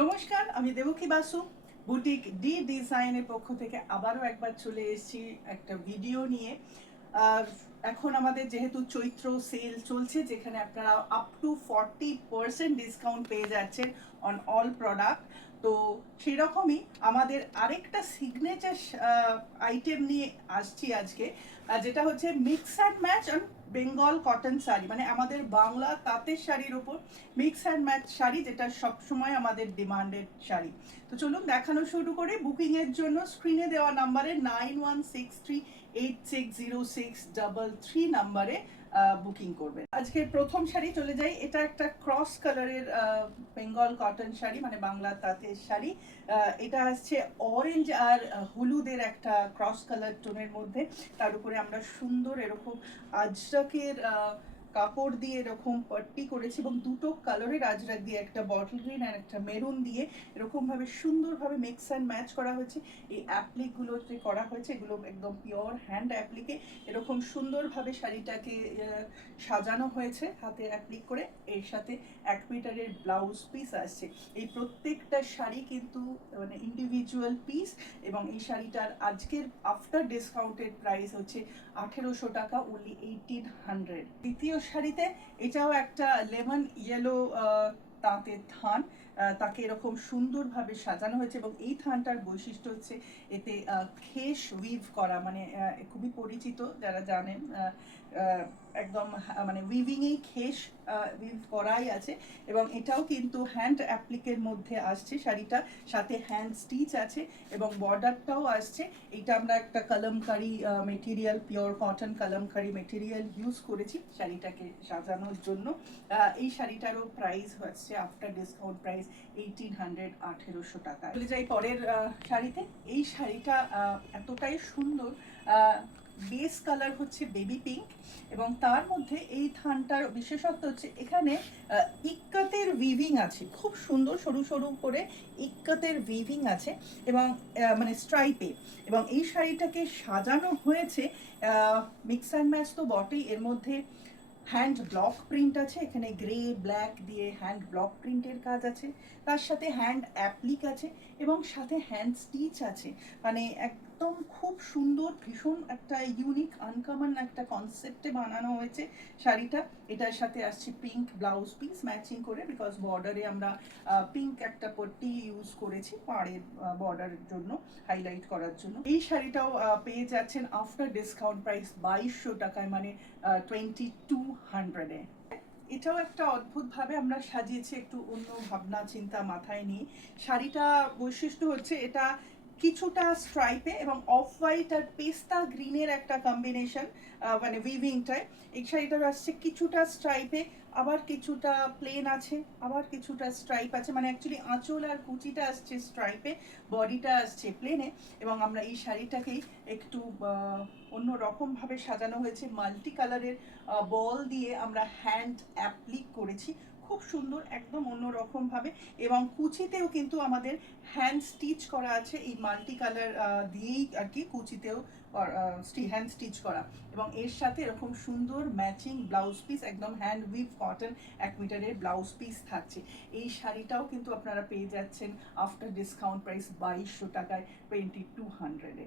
নমস্কার, আমি Devaki Basu. Boutique D ডিজাইনের পক্ষ থেকে আবারও একবার চলে এসেছি একটা ভিডিও নিয়ে। আর এখন আমাদের যেহেতু চৈত্র সেল চলছে, যেখানে আপনারা আপ টু 40% ডিসকাউন্ট পেয়ে যাচ্ছেন অন অল প্রোডাক্ট। তো সেই রকমই আমাদের আরেকটা সিগনেচার আইটেম নিয়ে আসছি আজকে, যেটা হচ্ছে mix and match on Bengal cotton sari, মানে আমাদের বাংলা তাঁতের শাড়ির উপর মিক্স অ্যান্ড ম্যাচ শাড়ি, যেটা সবসময় আমাদের ডিমান্ডেড শাড়ি। তো চলুন দেখানো শুরু করি। বুকিংয়ের জন্য স্ক্রিনে দেওয়া নাম্বারে 9163860633 নাম্বারে বুকিং করবেন। আজকের প্রথম শাড়ি চলে যাই। এটা একটা ক্রস কালারের বেঙ্গল কটন শাড়ি, মানে বাংলা তাঁতের শাড়ি। এটা আসছে অরেঞ্জ আর হলুদের একটা ক্রস কালার টোনের মধ্যে। তার উপরে আমরা সুন্দর এরকম আজরাকের কাপড় দিয়ে এরকম পট্টি করেছি, এবং দুটো কালারের আজরাক দিয়ে, একটা বটল গ্রিন আর একটা মেরুন দিয়ে এরকমভাবে সুন্দরভাবে মিক্স অ্যান্ড ম্যাচ করা হয়েছে। এই অ্যাপ্লিকগুলো যে করা হয়েছে, এগুলো একদম পিওর হ্যান্ড অ্যাপ্লিকে এরকম সুন্দরভাবে শাড়িটাকে সাজানো হয়েছে হাতে অ্যাপ্লিক করে। এর সাথে 1 মিটারের ব্লাউজ পিস আসছে। এই প্রত্যেকটা শাড়ি কিন্তু মানে ইন্ডিভিজুয়াল পিস, এবং এই শাড়িটার আজকের আফটার ডিসকাউন্টেড প্রাইস হচ্ছে 1800 টাকা, অনলি 1800। দ্বিতীয় শাড়িতে এটাও একটা লেমন ইয়েলো তাঁতের থান, তাকে এরকম সুন্দরভাবে সাজানো হয়েছে, এবং এই থানটার বৈশিষ্ট্য হচ্ছে এতে খেস উইভ করা, মানে খুবই পরিচিত যারা জানেন। একদম মানে উইভিংয়েই খেস উইভ করাই আছে, এবং এটাও কিন্তু হ্যান্ড অ্যাপ্লিকের মধ্যে আসছে শাড়িটা, সাথে হ্যান্ড স্টিচ আছে, এবং বর্ডারটাও আসছে। এটা আমরা একটা kalamkari material, pure cotton kalamkari material use করেছি শাড়িটাকে সাজানোর জন্য। এই শাড়িটারও প্রাইস হচ্ছে আফটার ডিসকাউন্ট প্রাইস 1800, 1800 টাকা। চলে যাই পরের শাড়িতে। এই শাড়িটা এতটাই সুন্দর, বেস কালার হচ্ছে বেবি পিঙ্ক, এবং তার মধ্যে এই থানটার বিশেষত্ব হচ্ছে এখানে ইক্কাতের উইভিং আছে, খুব সুন্দর সরু সরু করে ইক্কাতের উইভিং আছে, এবং মানে স্ট্রাইপে। এবং এই শাড়িটাকে সাজানো হয়েছে মিক্স অ্যান্ড ম্যাচ তো বটেই, এর মধ্যে হ্যান্ড ব্লক প্রিন্ট আছে, এখানে গ্রে ব্ল্যাক দিয়ে হ্যান্ড ব্লক প্রিন্টের কাজ আছে, তার সাথে হ্যান্ড অ্যাপ্লিক আছে, এবং সাথে হ্যান্ড স্টিচ আছে। মানে একদম খুব সুন্দর, ভীষণ একটা ইউনিক আনকমন একটা কনসেপ্টে বানানো হয়েছে শাড়িটা। এটার সাথে আসছে পিঙ্ক ব্লাউজ পিস ম্যাচিং করে, বিকজ বর্ডারে আমরা পিঙ্ক একটা পট্টি ইউজ করেছি পাড়ের বর্ডারের জন্য, হাইলাইট করার জন্য। এই শাড়িটাও পেয়ে যাচ্ছেন আফটার ডিসকাউন্ট প্রাইস 2200 টাকায়, মানে 2200-এ। এটাও একটা অদ্ভুতভাবে আমরা সাজিয়েছি, একটু অন্য ভাবনা চিন্তা মাথায় নিয়ে। শাড়িটা বৈশিষ্ট্য হচ্ছে এটা কিছুটা স্ট্রাইপে, এবং অফ হোয়াইট আর পেস্তা গ্রিনের একটা কম্বিনেশন, মানে উইভিংটায়। এই শাড়িটার আসছে কিছুটা স্ট্রাইপে, আবার কিছুটা প্লেন আছে, আবার কিছুটা স্ট্রাইপ আছে, মানে অ্যাকচুয়ালি আঁচল আর কুচিটা আসছে স্ট্রাইপে, বডিটা আসছে প্লেনে। এবং আমরা এই শাড়িটাকেই একটু অন্য রকমভাবে সাজানো হয়েছে, মাল্টি কালারের বল দিয়ে আমরা হ্যান্ড অ্যাপ্লিক করেছি, খুব সুন্দর একদম অন্য রকমভাবে। এবং কুচিতেও কিন্তু আমাদের হ্যান্ড স্টিচ করা আছে, এই মাল্টি কালার দিয়েই আর কি কুচিতেও হ্যান্ড স্টিচ করা। এবং এর সাথে এরকম সুন্দর ম্যাচিং ব্লাউজ পিস, একদম হ্যান্ড উইভ কটন 1 মিটারের ব্লাউজ পিস থাকছে। এই শাড়িটাও কিন্তু আপনারা পেয়ে যাচ্ছেন আফটার ডিসকাউন্ট প্রাইস 2200 টাকায়, 2200-এ।